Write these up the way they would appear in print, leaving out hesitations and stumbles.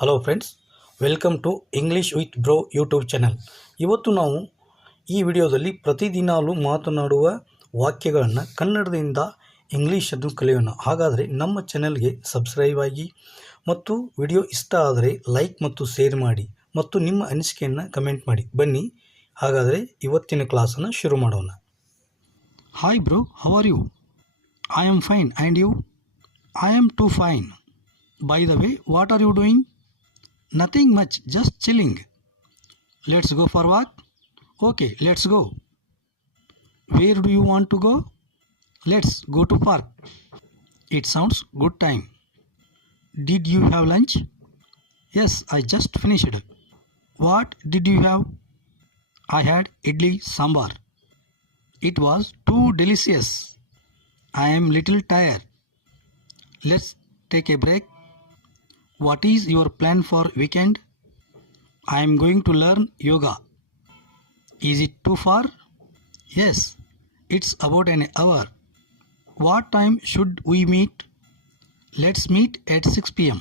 Hello friends, welcome to English with Bro YouTube channel. ಇವತ್ತು ನಾವು ಈ ವಿಡಿಯೋದಲ್ಲಿ ಪ್ರತಿದಿನಾಲು ಮಾತನಾಡುವ ವಾಕ್ಯಗಳನ್ನು ಕನ್ನಡದಿಂದ ಇಂಗ್ಲೀಷನ್ನು ಕಲಿಯೋಣ. ಹಾಗಾದರೆ ನಮ್ಮ ಚಾನಲ್ಗೆ ಸಬ್ಸ್ಕ್ರೈಬ್ ಆಗಿ ಮತ್ತು ವಿಡಿಯೋ ಇಷ್ಟ ಆದರೆ ಲೈಕ್ ಮತ್ತು ಶೇರ್ ಮಾಡಿ ಮತ್ತು ನಿಮ್ಮ ಅನಿಸಿಕೆಯನ್ನು ಕಮೆಂಟ್ ಮಾಡಿ. ಬನ್ನಿ ಹಾಗಾದರೆ ಇವತ್ತಿನ ಕ್ಲಾಸನ್ನು ಶುರು ಮಾಡೋಣ. Hi bro, how are you? I am fine and you? I am too fine. By the way, what are you doing? Nothing much, just chilling. Let's go for walk? Okay, let's go. Where do you want to go? Let's go to park. It sounds good time. Did you have lunch? Yes, I just finished. What did you have? I had idli sambar. It was too delicious. I am little tired. Let's take a break. What is your plan for weekend? I am going to learn yoga. Is it too far? Yes, it's about an hour. What time should we meet? Let's meet at 6 p.m.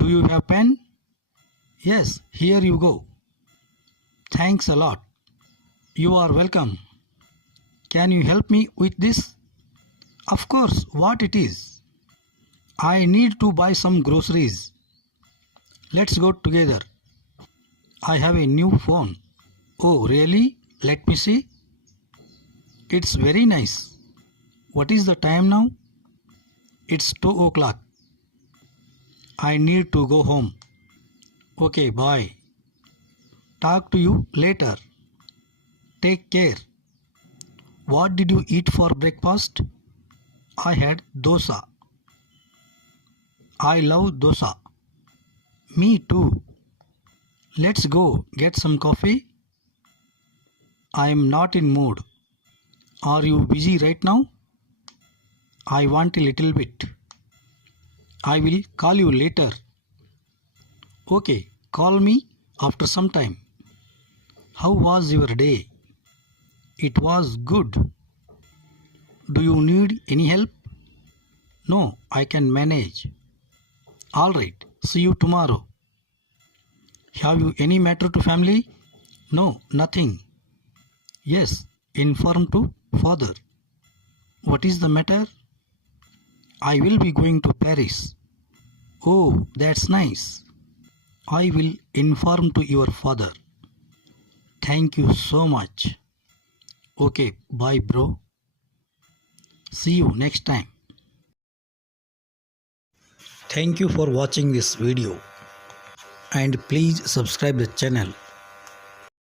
Do you have pen? Yes, here you go. Thanks a lot. You are welcome. Can you help me with this? Of course, what it is? I need to buy some groceries. Let's go together. I have a new phone. Oh, really? Let me see. It's very nice. What is the time now? It's 2 o'clock. I need to go home. Okay, bye. Talk to you later. Take care. What did you eat for breakfast? I had dosa. I love dosa. Me too. Let's go get some coffee. I am not in mood. Are you busy right now? I want a little bit. I will call you later. Okay, call me after some time. How was your day? It was good. Do you need any help? No, I can manage. All right, see you tomorrow. Have you any matter to family? No, nothing. Yes, inform to father. What is the matter? I will be going to Paris. Oh, that's nice. I will inform to your father. Thank you so much. Okay, bye bro. See you next time. Thank you for watching this video and please subscribe the channel.